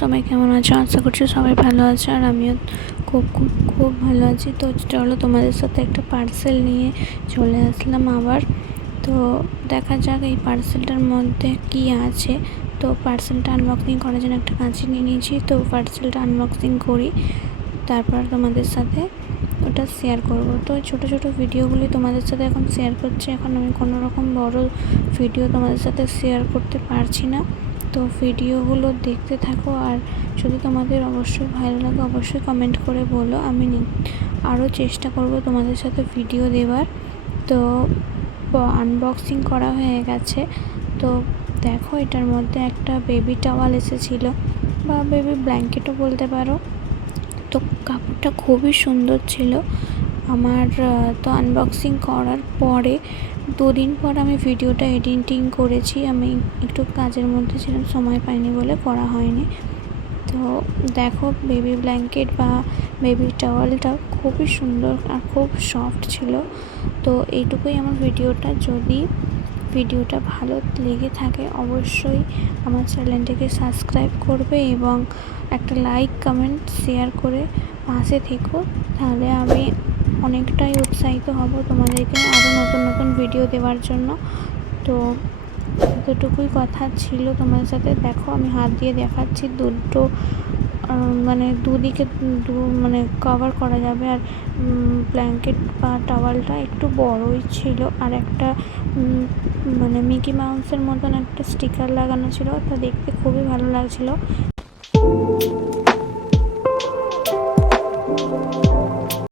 সবাই কেমন আছো? আশা করছি সবাই ভালো আছে আর আমিও খুব খুব খুব ভালো আছি। তো চলো তোমাদের সাথে একটা পার্সেল নিয়ে চলে আসলাম আবার। তো দেখা যাক এই পার্সেলটার মধ্যে কি আছে। তো পার্সেলটা আনবক্সিং করার জন্য একটা কাঁচি নিয়ে নিয়েছি। তো পার্সেলটা আনবক্সিং করি, তারপর তোমাদের সাথে ওটা শেয়ার করব। তো ছোটো ছোটো ভিডিওগুলি তোমাদের সাথে এখন শেয়ার করছি। এখন আমি কোনো রকম বড় ভিডিও তোমাদের সাথে শেয়ার করতে পারছি না। তো ভিডিওগুলো দেখতে থাকো, আর যদি তোমাদের অবশ্যই ভালো লাগে অবশ্যই কমেন্ট করে বলো। আমি আরও চেষ্টা করব তোমাদের সাথে ভিডিও দেওয়ার। তো আনবক্সিং করা হয়ে গেছে। তো দেখো, এটার মধ্যে একটা বেবি টাওয়াল এসেছিলো, বা বেবি ব্ল্যাঙ্কেটও বলতে পারো। তো কাপড়টা খুবই সুন্দর ছিল আমার। তো আনবক্সিং করার পরে 2 দিন পর আমি ভিডিওটা এডিটিং করেছি। আমি একটু কাজের মধ্যে ছিলাম, সময় পাইনি বলে করা হয়নি। তো দেখো, বেবি ব্ল্যাঙ্কেট বা বেবি টাওয়ালটা খুবই সুন্দর আর খুব সফট ছিল। তো এইটুকুই আমার ভিডিওটা। যদি ভিডিওটা ভালো লেগে থাকে অবশ্যই আমার চ্যানেলটিকে সাবস্ক্রাইব করবে এবং একটা লাইক কমেন্ট শেয়ার করে পাশে থেকো। তাহলে আমি অনেকটাই উৎসাহিত হব তোমাদেরকে আরও নতুন নতুন ভিডিও দেওয়ার জন্য। তো এতটুকুই কথা ছিল তোমার সাথে। দেখো, আমি হাত দিয়ে দেখাচ্ছি দুটো, মানে দুদিকে মানে কভার করা যাবে। আর ব্ল্যাঙ্কেট বা টাওয়ালটা একটু বড়ই ছিল, আর একটা মানে মিকি মাউসের মতন একটা স্টিকার লাগানো ছিল। তা দেখতে খুবই ভালো লাগছিল।